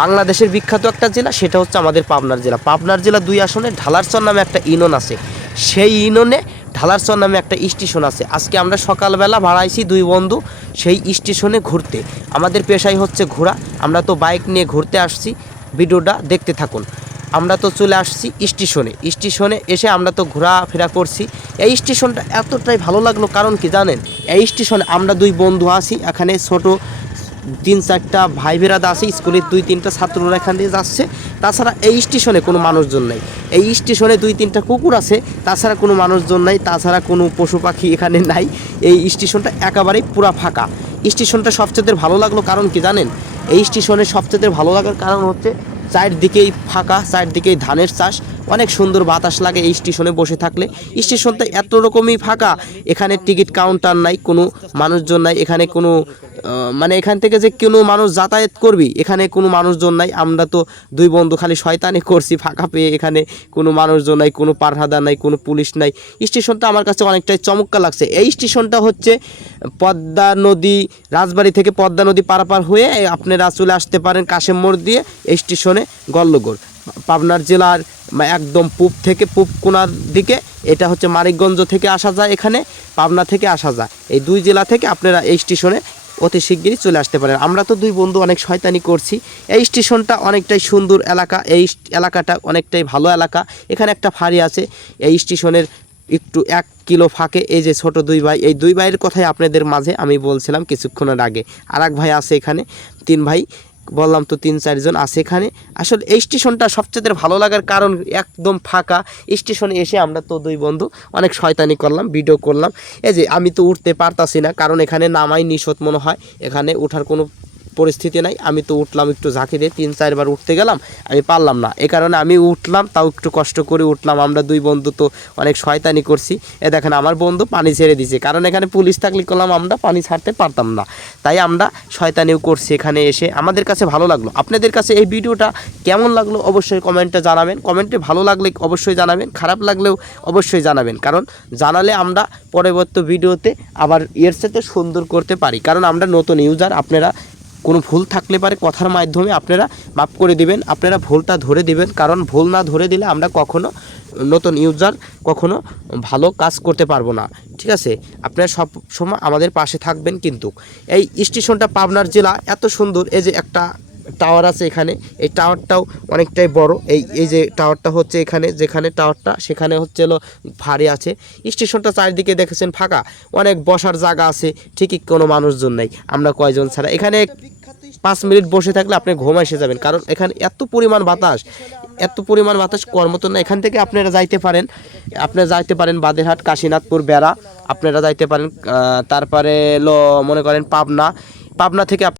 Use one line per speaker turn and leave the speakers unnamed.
বাংলাদেশের বিখ্যাত একটা জেলা, সেটা হচ্ছে আমাদের পাবনার জেলা। পাবনার জেলা দুই আসনে ঢালারচর নামে একটা ইউনিয়ন আছে। সেই ইউনিয়নে ঢালারচর নামে একটা স্টেশন আছে। আজকে আমরা সকালবেলা ভাড়াইছি দুই বন্ধু সেই স্টেশনে ঘুরতে। আমাদের পেশাই হচ্ছে ঘোরা। আমরা তো বাইক নিয়ে ঘুরতে আসছি। ভিডিওটা দেখতে থাকুন। আমরা তো চলে আসছি স্টেশনে। স্টেশনে এসে আমরা তো ঘোরাফেরা করছি। এই স্টেশনটা এতটাই ভালো লাগল, কারণ কি জানেন? এই স্টেশনে আমরা দুই বন্ধু আছি। এখানে ছোট তিন চারটা ভাই বেরাদা আছে, স্কুলের দুই তিনটা ছাত্ররা এখান দিয়ে যাচ্ছে। তাছাড়া এই স্টেশনে কোনো মানুষজন নাই। এই স্টেশনে দুই তিনটা কুকুর আছে, তাছাড়া কোনো মানুষজন নাই, তাছাড়া কোনো পশু পাখি এখানে নাই। এই স্টেশনটা একেবারেই পুরা ফাঁকা। স্টেশনটা সবচেয়ে ভালো লাগল কারণ কি জানেন? এই স্টেশনে সবচেয়ে ভালো লাগার কারণ হচ্ছে চারদিকেই ফাঁকা, চারদিকেই ধানের চাষ। অনেক সুন্দর বাতাস লাগে এই স্টেশনে বসে থাকলে। স্টেশনটা এত রকমই ফাঁকা, এখানে টিকিট কাউন্টার নাই, কোনো মানুষজন নাই, এখানে কোনো মানে এখান থেকে যে কোনো মানুষ যাতায়াত করবি, এখানে কোনো মানুষজন নাই। আমরা তো দুই বন্ধু খালি শয়তানি করছি, ফাঁকা পেয়ে এখানে কোনো মানুষজন নাই, কোনো পারহাদার নাই, কোনো পুলিশ নাই। স্টেশনটা আমার কাছে অনেকটাই চমৎকার লাগছে। এই স্টেশনটা হচ্ছে পদ্মা নদী, রাজবাড়ি থেকে পদ্মা নদী পারাপার হয়ে আপনারা চলে আসতে পারেন কাশেম মোড় দিয়ে এই স্টেশনে। গল্লগড় পাবনার জেলার একদম পূব থেকে পূব কোনার দিকে, এটা হচ্ছে মানিকগঞ্জ থেকে আসা যায় এখানে, পাবনা থেকে আসা যায়। এই দুই জেলা থেকে আপনারা এই স্টেশনে অতি শিগগিরই চলে আসতে পারেন। আমরা তো দুই বন্ধু অনেক শয়তানি করছি। এই স্টেশনটা অনেকটাই সুন্দর এলাকা, এই এলাকাটা অনেকটাই ভালো এলাকা। এখানে একটা ফাঁড়ি আছে, এই স্টেশনের একটু এক কিলো ফাঁকে, এই যে ছোট দুই ভাই, এই দুই ভাইয়ের কথাই আপনাদের মাঝে আমি বলছিলাম কিছুক্ষণের আগে। আর ভাই আছে এখানে, তিন ভাই। বললাম তো তিন চারজন আছে এখানে। আসলে এই স্টেশনটা সবচেয়ে ভালো লাগার কারণ একদম ফাঁকা। স্টেশনে এসে আমরা তো দুই বন্ধু অনেক শয়তানি করলাম, ভিডিও করলাম। এই যে আমি তো উঠতে পারতাছি না, কারণ এখানে নামাই নিষদ মনে হয়। এখানে ওঠার কোনো পরিস্থিতি নাই। আমি তো উঠলাম একটু ঝাঁকি দিয়ে তিন, চারবার উঠতে গেলাম, আমি পারলাম না। এ কারণে আমি উঠলাম, তাও একটু কষ্ট করে উঠলাম। আমরা দুই বন্ধু তো অনেক শয়তানি করছি। এ দেখেন, আমার বন্ধু পানি ছেড়ে দিছে। কারণ এখানে পুলিশ থাকলে করলাম আমরা পানি ছাড়তে পারতাম না। তাই আমরা শয়তানিও করছি এখানে এসে। আমাদের কাছে ভালো লাগল। আপনাদের কাছে এই ভিডিওটা কেমন লাগল অবশ্যই কমেন্টে জানাবেন। কমেন্টে ভালো লাগলে অবশ্যই জানাবেন, খারাপ লাগলেও অবশ্যই জানাবেন। কারণ জানালে আমরা পরবর্তী ভিডিওতে আবার এর সাথে সুন্দর করতে পারি। কারণ আমরা নতুন ইউজার, আপনারা কোনো ভুল থাকলে পারে কথার মাধ্যমে আপনারা মাফ করে দিবেন, আপনারা ভুলটা ধরে দিবেন, কারণ ভুল না ধরে দিলে আমরা কখনো নতুন ইউজার কখনো ভালো কাজ করতে পারব না। ঠিক আছে? আপনারা সব সময় আমাদের পাশে থাকবেন কিন্তু। এই স্টেশনটা পাবনার জেলা, এত সুন্দর, এই যে একটা টাওয়ার আছে এখানে। এই টাওয়ারটাও অনেকটাই বড়। এই এই যে টাওয়ারটা হচ্ছে এখানে, যেখানে টাওয়ারটা, সেখানে হচ্ছে হলো ভারী আছে। স্টেশনটা চারিদিকে দেখেছেন ফাঁকা। অনেক বসার জায়গা আছে, ঠিকই কোনো মানুষজন নেই। আমরা কয়জন ছাড়া। এখানে পাঁচ মিনিট বসে থাকলে আপনি ঘুম এসে যাবেন। কারণ এখানে এত পরিমাণ বাতাস, এত পরিমাণ বাতাস কর্মত না এখান থেকে আপনারা যাইতে পারেন। আপনারা যাইতে পারেন বাদেরহাট, কাশীনাথপুর, বেড়া। আপনারা যাইতে পারেন তারপরে লো মনে করেন পাবনা। পাবনা থেকে